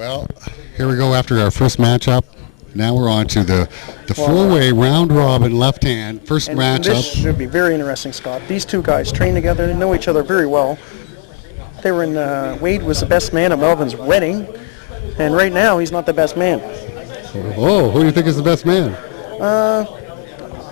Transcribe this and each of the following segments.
Well, here we go after our first matchup. Now we're on to the four-way round robin left hand first matchup. This should be very interesting, Scott. These two guys train together, they know each other very well. They were in Wayde was the best man at Melvin's wedding, and right now he's not the best man. Oh, who do you think is the best man?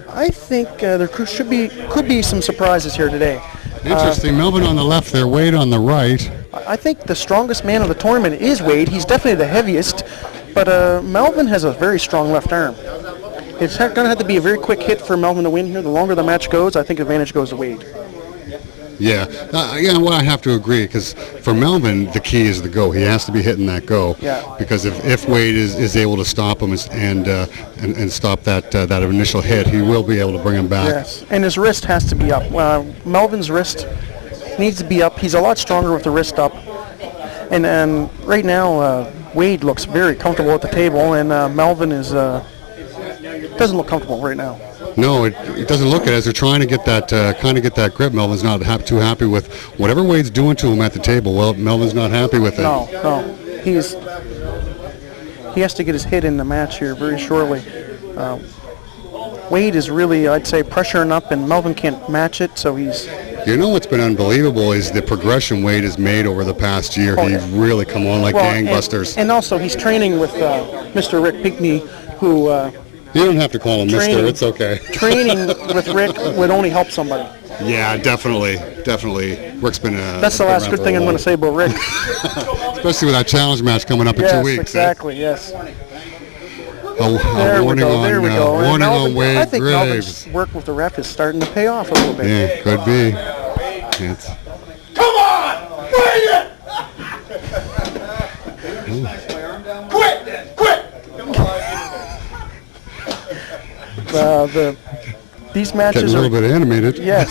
I think there could be some surprises here today. Interesting. Melvin on the left there, Wayde on the right. I think the strongest man of the tournament is Wayde. He's definitely the heaviest, but Melvin has a very strong left arm. It's going to have to be a very quick hit for Melvin to win here. The longer the match goes, I think the advantage goes to Wayde. Yeah, well, I have to agree, because for Melvin, the key is the go. He has to be hitting that go. Yeah. Because if Wayde is able to stop him and stop that initial hit, he will be able to bring him back. Yes, and his wrist has to be up. Melvin's wrist needs to be up. He's a lot stronger with the wrist up. And right now, Wayde looks very comfortable at the table, and Melvin doesn't look comfortable right now. No, it doesn't look it. As they're trying to get that grip, Melvin's not too happy with whatever Wade's doing to him at the table. Well, Melvin's not happy with it. No, he has to get his hit in the match here very shortly. Wayde is really, I'd say, pressuring up, and Melvin can't match it, so he's... You know what's been unbelievable is the progression Wayde has made over the past year. He's really come on like gangbusters. And also, he's training with Mr. Rick Pinckney, who... You don't have to call him Mister. It's okay. Training with Rick would only help somebody. Yeah, definitely. Rick's been That's the last good thing I'm going to say about Rick. Especially with that challenge match coming up in 2 weeks. Exactly, yes. A warning on Wayde I think Graves. Melvin's work with the ref is starting to pay off a little bit. Yeah, could be. Come on! Bring it! Quit! These matches Getting a little bit animated. Yes.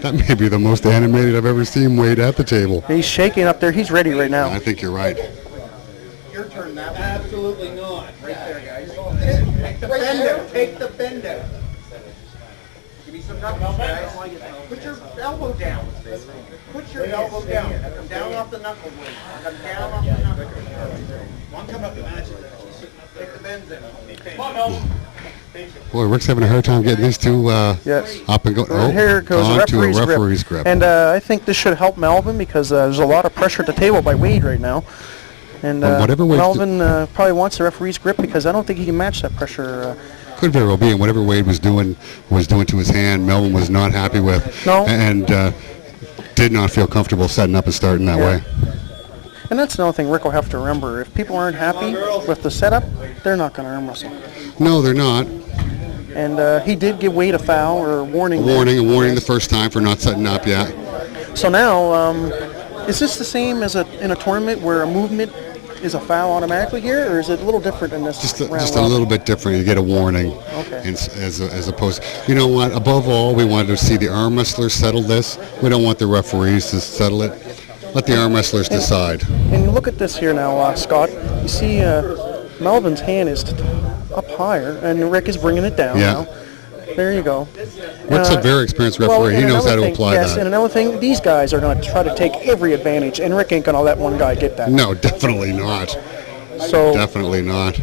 That may be the most animated I've ever seen Wayde at the table. He's shaking up there. He's ready right now. I think you're right. Your turn now. Absolutely not. Right there, guys. Take the bend out. Give me some knuckles, guys. Put your elbow down. Put your elbow down. Come down off the knuckle blade. Come down off the knuckle blade. One come up the match. Take the bends in. Come on, Melvin. Boy, Rick's having a hard time getting these two up and going. Here goes onto a referee's grip. And I think this should help Melvin because there's a lot of pressure at the table by Wayde right now. And Melvin probably wants the referee's grip because I don't think he can match that pressure. Could very well be, and whatever Wayde was doing to his hand, Melvin was not happy with. No. And did not feel comfortable setting up and starting that way. And that's another thing Rick will have to remember. If people aren't happy with the setup, they're not going to arm wrestle. No, they're not. And he did give Wayde a foul or a warning. A warning the first time for not setting up yet. So now, is this the same as in a tournament where a movement is a foul automatically here, or is it a little different in this round? Just a little bit different. You get a warning. Okay. As opposed, you know what? Above all, we wanted to see the arm wrestlers settle this. We don't want the referees to settle it. Let the arm wrestlers decide. And you look at this here now, Scott. You see Melvin's hand is up higher, and Rick is bringing it down now. There you go. Rick's a very experieused referee. He knows how to apply that. Yes, and another thing, these guys are going to try to take every advantage, and Rick ain't going to let one guy get that. No, definitely not. So definitely not.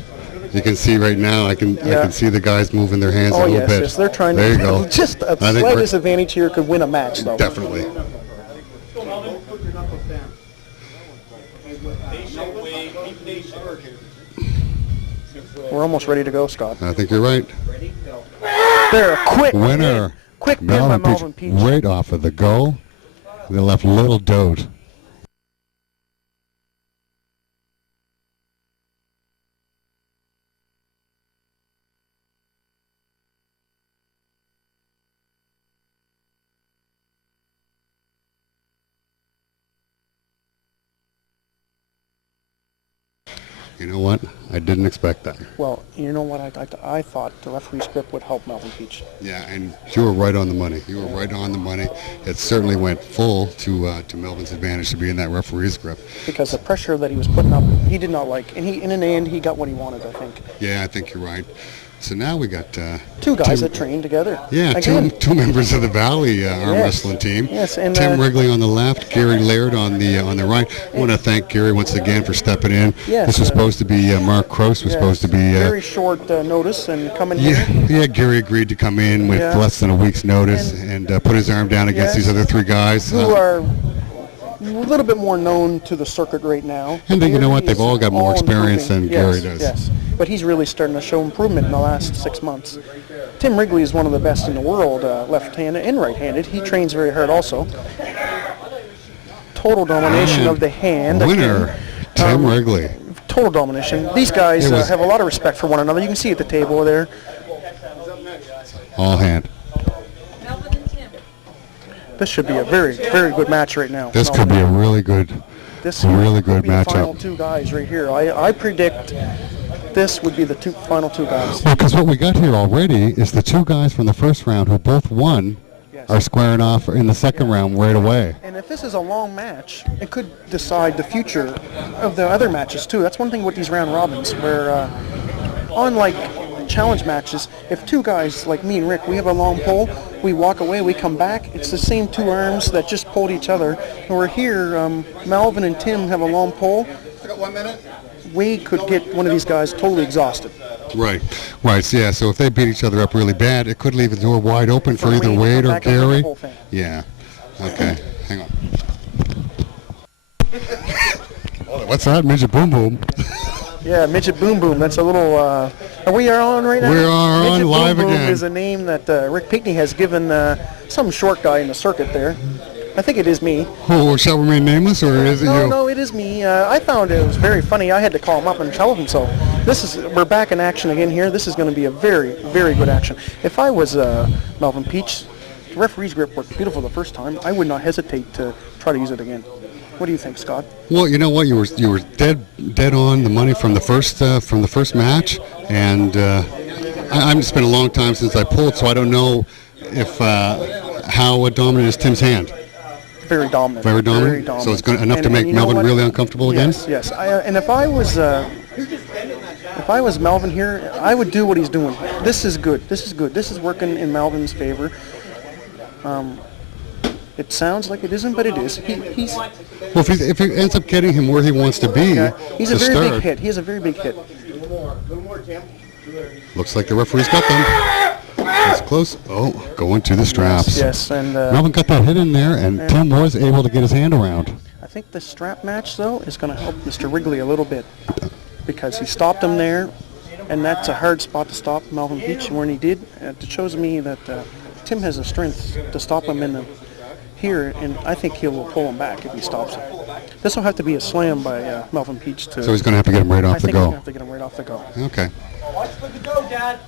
You can see right now, I can see the guys moving their hands a little bit. Yes, they're trying there to. You go. Just a slight disadvantage here could win a match, though. Definitely. We're almost ready to go, Scott. I think you're right. There, a quick winner. Quick pin by Melvin Peach. Right off of the go. They left little dote. You know what? I didn't expect that. Well, you know what? I thought the referee's grip would help Melvin Peach. Yeah, and you were right on the money. You were right on the money. It certainly went full to Melvin's advantage to be in that referee's grip. Because the pressure that he was putting up, he did not like. And in the end, he got what he wanted, I think. Yeah, I think you're right. So now we got two guys Tim, that train together. yeah, Again. two members of the Valley arm Yes. wrestling team. Yes, and Tim Wrigley on the left, Gary Laird on the right. I want to thank Gary once again for stepping in. Yes, this was supposed to be Mark Cross was supposed to be. Very short notice and coming Yeah, here. yeah. Gary agreed to come in with Yeah. less than a week's notice and put his arm down against Yes. these other three guys. Who are a little bit more known to the circuit right now. And then, you know what? They've Gary's all got more experience improving. than Gary does. Yes, but he's really starting to show improvement in the last 6 months. Tim Wrigley is one of the best in the world, left-handed and right-handed. He trains very hard also. Total domination And of the hand. winner, Again, Tim Wrigley. Total domination. These guys It was- have a lot of respect for one another. You can see at the table there. All hand. Melvin and Tim. This should be a very, very good match right now. This could be a really good, This really could good be the final matchup. two guys right here. I predict this would be the final two guys. Well, because what we got here already is the two guys from the first round who both won Yes. are squaring off in the second round right away. And if this is a long match, it could decide the future of the other matches too. That's one thing with these round robins, where unlike challenge matches, if two guys like me and Rick, we have a long pole, we walk away, we come back, it's the same two arms that just pulled each other. And we're here, Melvin and Tim have a long pole. I got 1 minute. Wayde could get one of these guys totally exhausted. Right, right. So, yeah, so if they beat each other up really bad, it could leave the door wide open for either Wayde to Wade come or back and win the Gary. whole thing. Yeah. Okay. Hang on. Oh, what's that? Midget Boom Boom. Yeah, Midget Boom Boom. That's a little. Are we on right now? We are on Midget live Boom Boom again. is a name that Rick Pinckney has given some short guy in the circuit there. I think it is me. Oh, shall we remain nameless, or is it No, you? no, it is me. I found it was very funny. I had to call him up and tell him so. We're back in action again here. This is going to be a very, very good action. If I was Melvin Peach, the referee's grip worked beautiful the first time. I would not hesitate to try to use it again. What do you think, Scott? Well, you know what? You were dead on the money from the first match, and it's been a long time since I pulled, so I don't know if how dominant is Tim's hand. Very dominant. Very dominant? Very dominant. So it's enough to make you know Melvin what? really uncomfortable again? Yes, yes. And if I was Melvin here, I would do what he's doing. This is good. This is good. This is working in Melvin's favor. It sounds like it isn't, but it is. He's Well, if it ends up getting him where he wants to be, he's to a very start, big hit. He has a very big hit. Little more, Tim. looks like the referee's got them. It's close. Oh, going to the straps. Yes, and Melvin got that hit in there, and Tim was able to get his hand around. I think the strap match, though, is going to help Mr. Wrigley a little bit because he stopped him there, and that's a hard spot to stop Melvin Peach. And when he did, it shows me that Tim has the strength to stop him here, and I think he will pull him back if he stops him. This will have to be a slam by Melvin Peach to. So he's going to have to get him right I off the think he's going go. to have to get him right off the go. Okay. Watch for the go, Dad.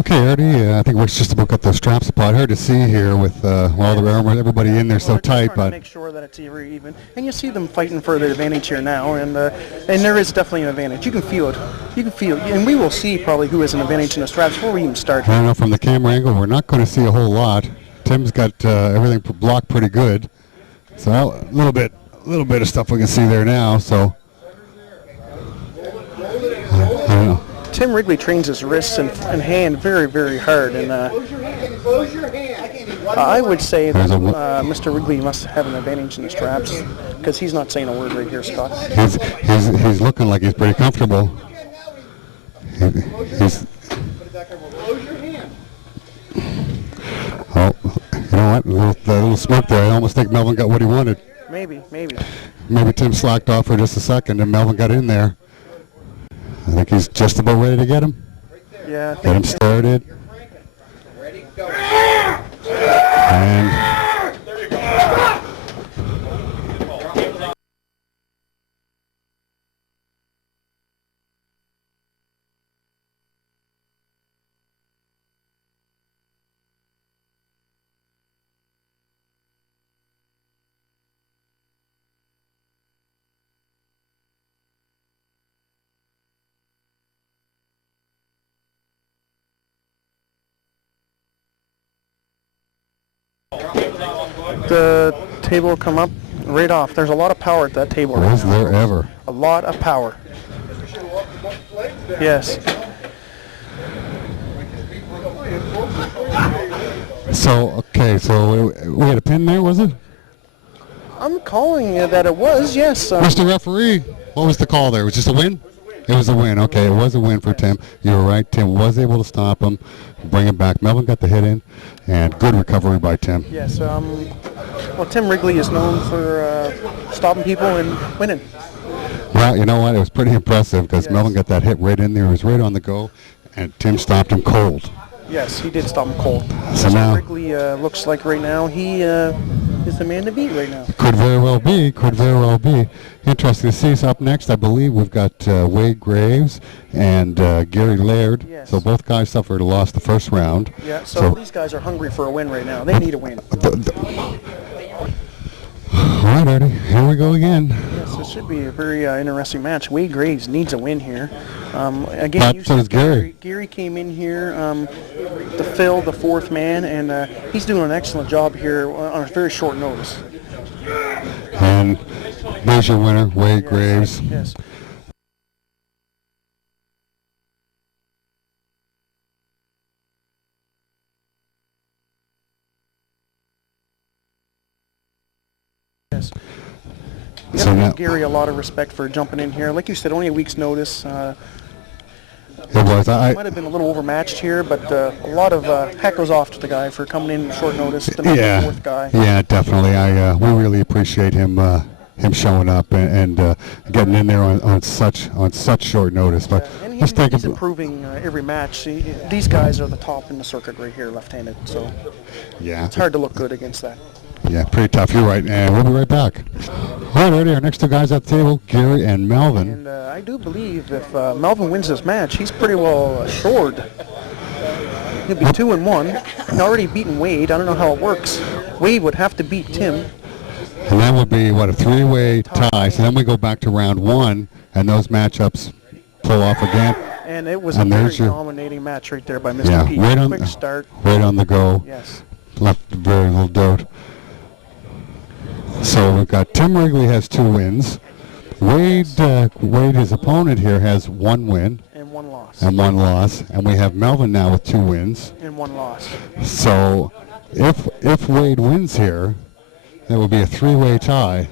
Okay, Artie, I think we're just about got those straps apart. Hard to see here with all the armor, everybody in there so Well, they're tight, just trying but to make sure that it's very even, and you see them fighting for their advantage here now, and there is definitely an advantage. You can feel it. You can feel it, and we will see probably who has an advantage in the straps before we even start. I don't know, from the camera angle, we're not going to see a whole lot. Tim's got everything blocked pretty good, so a little bit of stuff we can see there now. So I don't know. Tim Wrigley trains his wrists and hand very, very hard, and Close your hand. I would say that There's a- Mr. Wrigley must have an advantage in the straps because he's not saying a word right here, Scott. He's looking like he's pretty comfortable. He's, Close your hand. oh, you know what? The little smoke there. I almost think Melvin got what he wanted. Maybe. Maybe Tim slacked off for just a second, and Melvin got in there. I think he's just about ready to get him. Yeah, I Get him think started. Ready, go. And the table will come up right off. There's a lot of power at that table. was there ever? A lot of power. Yes. So, okay, so we had a pin there, was it? I'm calling you that it was, yes. Mr. Referee, what was the call there? Was it just a win? It was a win. Okay, it was a win for Tim. You were right. Tim was able to stop him, bring him back. Melvin got the hit in, and good recovery by Tim. Yes. Well, Tim Wrigley is known for stopping people and winning. Well, you know what? It was pretty impressive because Melvin got that hit right in there. He was right on the go, and Tim stopped him cold. Yes, he did stop him cold. So now Wrigley looks like right now he is the man to beat right now. could very well be. Could very well be. Interesting to see. So up next, I believe we've got Wayde Graves and Gary Laird. Yes. So both guys suffered a loss the first round. Yeah. So these guys are hungry for a win right now. They need a win. All right, Eddie. Here we go again. Yes, this should be a very interesting match. Wayde Graves needs a win here. Again, But you so does said Gary. Gary came in here to fill the fourth man, and he's doing an excellent job here on a very short notice. And there's your winner, Wayde Graves. Yes. Yes. We So gotta now- give Gary a lot of respect for jumping in here. Like you said, only a week's notice. It was. Might have been a little overmatched here, but a lot of hat goes off to the guy for coming in short notice. The number fourth guy. Yeah, definitely. We really appreciate him showing up and getting in there on such short notice. But And let's take he's a improving every match. These guys are the top in the circuit right here, left-handed. So yeah, it's hard to look good against that. yeah, pretty tough. You're right, and we'll be right back. All right, our next two guys at the table, Gary and Melvin. And I do believe if Melvin wins this match, he's pretty well assured. He'll be 2-1. He's already beaten Wayde. I don't know how it works. Wayde would have to beat Tim. And that would be, what, a three-way tie. So then we go back to round one, and those matchups pull off again. And it was a And very there's your- dominating match right there by Mr. Yeah, Pete. right on, Quick start. right on the go. Yes. Left very little doubt. So we've got Tim Wrigley has 2 wins. Wayde, his opponent here, has 1 win And 1 loss. and 1 loss. And we have Melvin now with 2 wins. And 1 loss. So if Wayde wins here, that would be a 3-way tie.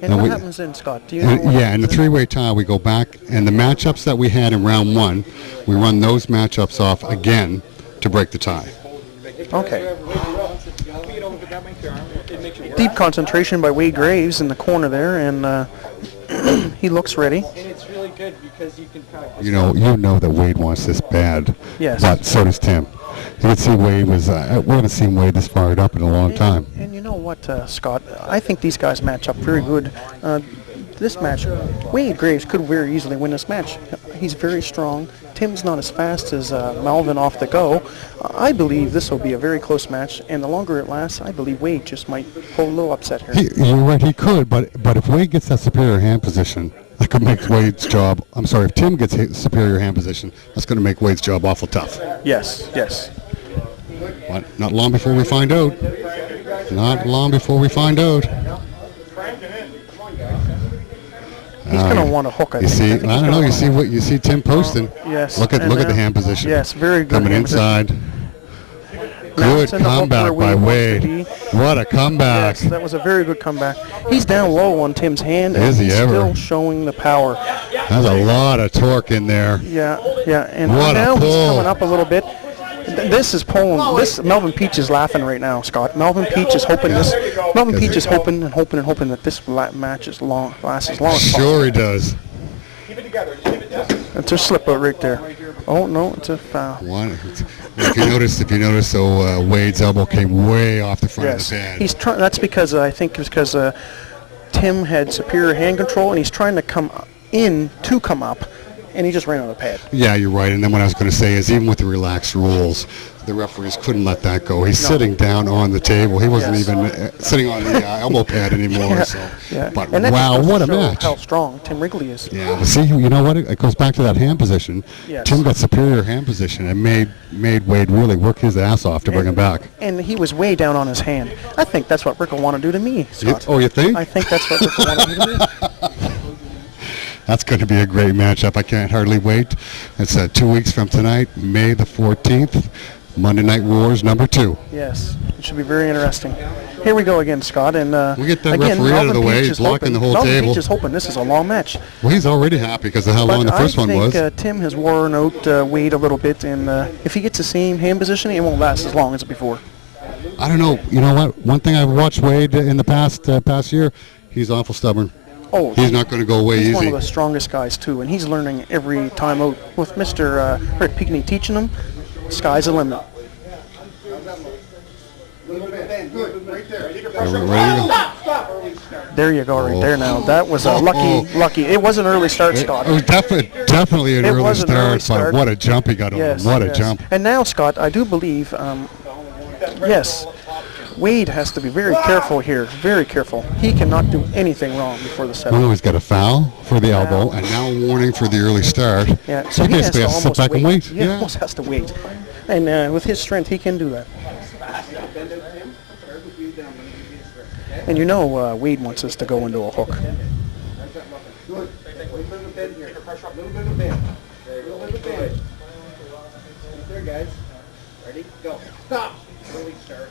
And what happens then, Scott? Do you know what Yeah, in the happens then? 3-way tie, we go back, and the matchups that we had in round 1, we run those matchups off again to break the tie. Okay. Deep concentration by Wayde Graves in the corner there, and he looks ready. And it's really good because you can kind of... You know that Wayde wants this bad. Yes. But so does Tim. You can see Wayde was. We haven't seen Wayde this fired up in a long time. And you know what, Scott? I think these guys match up very good. This match, Wayde Graves could very easily win this match. He's very strong. Tim's not as fast as Melvin off the go. I believe this will be a very close match, and the longer it lasts, I believe Wayde just might pull a little upset here. You're right, he could, but if Wayde gets that superior hand position, that could make Wade's job. I'm sorry, if Tim gets superior hand position, that's going to make Wade's job awful tough. Yes, yes. But not long before we find out. Not long before we find out. He's going to want to hook, I You think. see, I think I he's don't know. gonna You wanna- see what you see Tim posting. Yes. Look at and the hand position. Yes, very good. Coming hand position. inside. Now Good it's in the hook comeback where by Wayde wants to Wayde. be. What a comeback. Yes, that was a very good comeback. He's down low on Tim's hand, and Is he he's ever? still showing the power. There's a lot of torque in there. Yeah, and What a now he's pull. coming up a little bit. This is pulling. This Melvin Peach is laughing right now, Scott. Melvin Peach is hoping this. Melvin Peach is hoping that this match is lasts as long as possible. Sure he does. It's a slip out right there. Oh no, it's a foul. If you notice, so Wade's elbow came way off the front Yes, of the pad. he's trying. That's because I think it's because Tim had superior hand control, and he's trying to come up, and he just ran out of the pad. Yeah, you're right. And then what I was going to say is, even with the relaxed rules, the referees couldn't let that go. He's sitting down on the table. He wasn't Yes. even sitting on the elbow pad anymore. Yeah, So. yeah. But And that just wow, goes to what a show match! How strong Tim Wrigley is. Yeah, but see, you know what? It goes back to that hand position. Yes. Tim got superior hand position and made Wade really work his ass off to bring him back. And he was way down on his hand. I think that's what Rick will want to do to me, Scott. You think? I think that's what Rick will want to do to me. That's going to be a great matchup. I can't hardly wait. It's 2 weeks from tonight, May the 14th. Monday Night Wars #2. Yes, it should be very interesting. Here we go again, Scott, and We'll get that again, referee out of the Melvin way. Peach He's is blocking hoping- the whole Melvin table. Peach is hoping this is a long match. Well, he's already happy because of how long the first one was. I think Tim has worn out Wayde a little bit, and if he gets the same hand positioning, it won't last as long as before. I don't know. You know what? One thing I've watched Wayde in the past year, he's awful stubborn. Oh, He's not going to go away he's one easy. of the strongest guys too, and he's learning every time out. With Mr. Rick Pickney teaching him, sky's the limit. Good, right there. Ready to go? There you go, right there now. That was a lucky. It was an early start, Scott. It was definitely an It early was an early start, start. but what a jump he got on Yes, him. What a yes. jump. And now, Scott, I do believe, yes, Wayde has to be very careful here. Very careful. He cannot do anything wrong before the Well, seventh. no, he's got a foul for the elbow, and now a warning for the early start. Yeah, so he he has basically to has to sit almost back and wait. He almost has to wait. And with his strength, he can do that. And you know Wayde wants us to go into a hook. Good. Little bit of a bend here. Pressure up. Little bit of a bend. Little bit of a bend. Right there, guys. Ready? Go. Stop. Early start.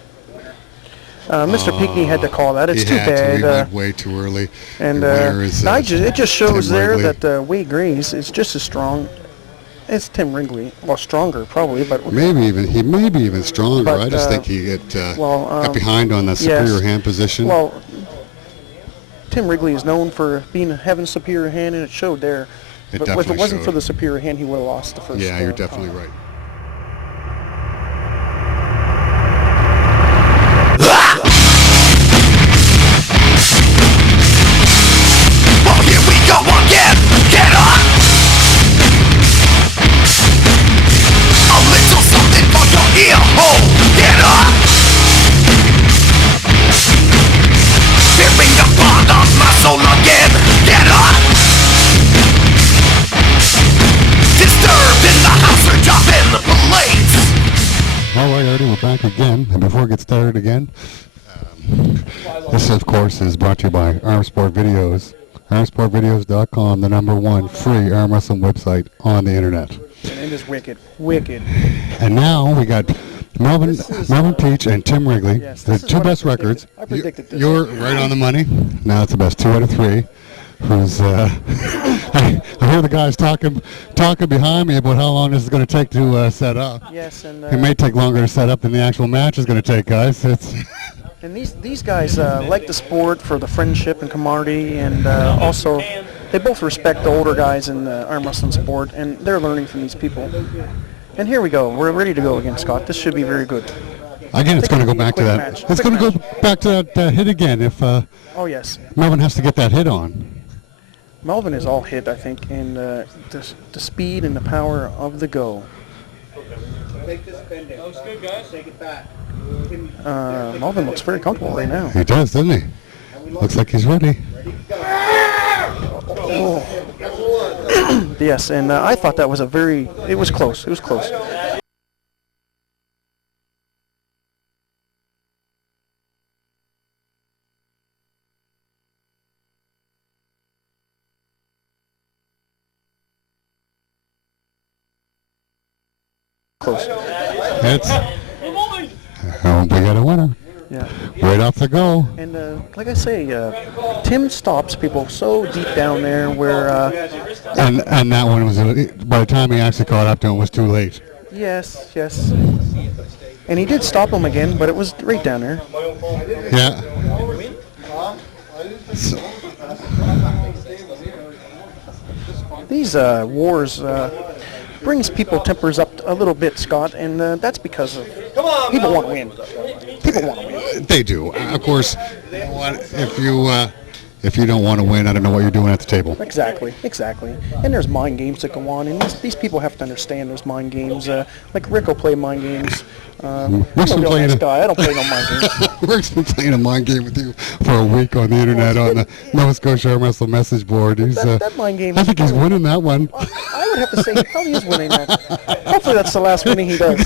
Mr. Pickney had to call that. It's He too had to. He bad. went way too early. And The winner is, it just shows Tim there Wrigley. that Wayde Grace is just as strong as Tim Wrigley. Well, stronger probably, but He may be even stronger. But, I just think he got behind on that superior hand position. well, Tim Wrigley is known for having a superior hand, and it showed there. It But if definitely it wasn't for showed. the superior hand, he would have lost the first. Yeah, you're time. definitely right. Well, here we go again. Get on. A little something for your ear hole. Get on. Tearing apart of my soul again. Get on. Disturbed in the house or dropping the plates. All right, Artie, we're back again. And before we get started again, this, of course, is brought to you by Arm Sport Videos. ArmSportVideos.com, the #1 free arm wrestling website on the internet. And it is wicked, wicked. And now we got Melvin Peach and Tim Wrigley, Yes, the this is two what I best predicted. records. I predicted this. You're right on the money. Now it's the best 2 out of 3. Who's I hear the guys talking behind me about how long this is going to take to set up. Yes, and It may take longer to set up than the actual match is going to take, guys. It's and these guys like the sport for the friendship and camaraderie, and also they both respect the older guys in the arm wrestling sport, and they're learning from these people. And here we go. We're ready to go again, Scott. This should be very good. again, it's going to go back to quick that. match. It's Quick going to go back to that hit again if Oh yes, Melvin has to get that hit on. Melvin is all hit, I think, in the speed and the power of the go. Take this bend in. That was good, guys. Take it back. Melvin looks very comfortable right now. He does, doesn't he? Looks like he's ready. Yes, and I thought that was it was close. It was close. Close. It's we got a winner Yeah. right off the go. And like I say, Tim stops people so deep down there where, And that one was by the time he actually caught up to him, it was too late. yes. And he did stop him again, but it was right down there. Yeah. These wars brings people tempers up a little bit, Scott, and that's because of people want to win. People want to win. They do. Of course, you know what, if you don't want to win, I don't know what you're doing at the table. Exactly. And there's mind games that go on, and these people have to understand those mind games. Like Rick will play mind games. I'm a Rick's been real playing nice a- guy. I don't play no mind games. Rick's been playing a mind game with you for a week on the internet on the Nova Scotia Arm Wrestle message board. He's, That mind game. I think he's winning that one. I would have to say he probably is winning that. Hopefully that's the last winning he does.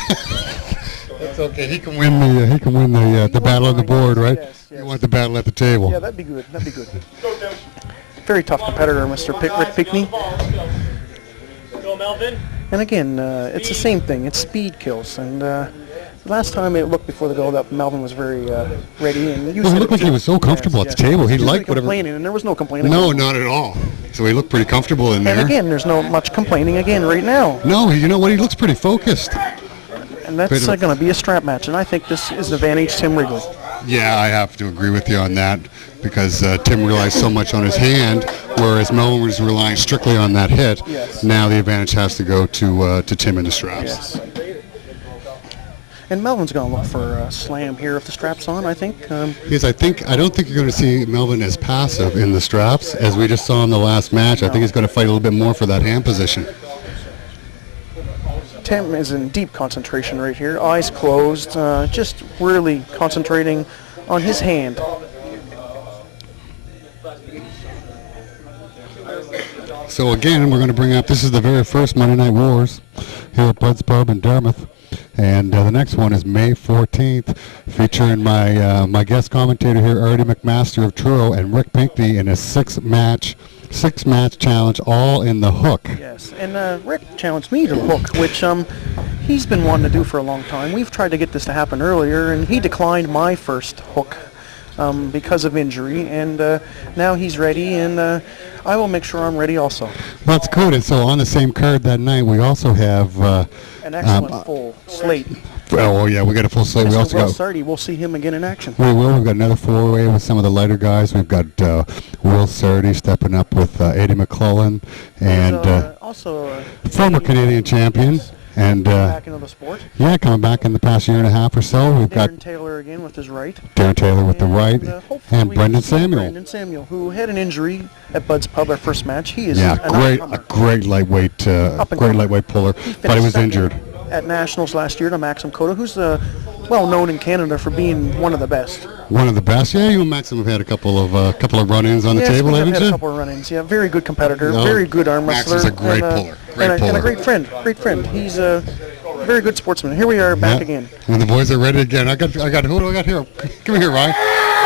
That's okay. He can win the battle on the board, right? Yes. You want the battle at the table. Yeah, that'd be good. Very tough competitor, Mr. Rick Pickney. Go, Melvin. And again, it's the same thing. It's speed kills, and Last time it looked before the build-up, Melvin was very ready, and you Well, he said looked it like he too. was so comfortable at the table. He wasn't liked whatever. complaining, and there was no complaining. No, not at all. So he looked pretty comfortable in there. And again, there's no much complaining again right now, No, you know what? He looks pretty focused. and that's going to be a strap match. And I think this is an advantage to Tim Wrigley. Yeah, I have to agree with you on that because Tim relies so much on his hand, whereas Melvin was relying strictly on that hit. Yes. Now the advantage has to go to Tim in the straps. Yes. And Melvin's going to look for a slam here if the strap's on, I think. Because I don't think you're going to see Melvin as passive in the straps as we just saw in the last match. I think he's going to fight a little bit more for that hand position. Tim is in deep concentration right here, eyes closed, just really concentrating on his hand. So again, we're going to bring up, this is the very first Monday Night Wars here at Bud's Pub in Dartmouth. And the next one is May 14th, featuring my guest commentator here, Artie McMaster of Truro, and Rick Pinkney in a six-match challenge, all in the hook. Yes, and Rick challenged me to the hook, which he's been wanting to do for a long time. We've tried to get this to happen earlier, and he declined my first hook because of injury, and now he's ready, and I will make sure I'm ready also. That's good. And so on the same card that night, we also have An excellent full slate. oh yeah, we got a full slate. We Mr. also Will got. Sardi, we'll see him again in action. We will. We've got another four-way with some of the lighter guys. We've got Will Sardi stepping up with Eddie McClellan and Also former Canadian champion. And back into the sport. yeah, coming back in the past year and a half or so. We've got Darren Taylor again with his right. Darren Taylor with the right, hopefully and we Brendan see Samuel. Brendan Samuel, who had an injury at Bud's Pub our first match. He is Yeah, an a up-and-comer. great lightweight, puller. He But he was finished second injured. at Nationals last year to Maxim Cotto, who's well known in Canada for being one of the best. One of the best. Yeah, you and Maxim have had a couple of run-ins on the Yes, table, we have haven't had a you? couple of run-ins. Yeah, very good competitor, No, very good arm wrestler. Maxim's a great and, puller. And a great friend. Great friend. He's a very good sportsman. Here we are back Yeah. again. And the boys are ready again. Who do I got here? Come here, Ryan.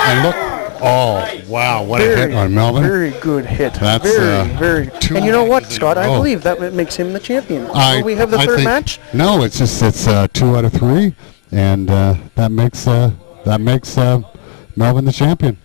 And look. Oh, wow, what a hit on Melvin. Very good hit. That's, very. two And you know what, matches in Scott? a I row. believe that makes him the champion. Will we have the I third think- match? No, it's 2 out of 3, and that makes Melvin the champion.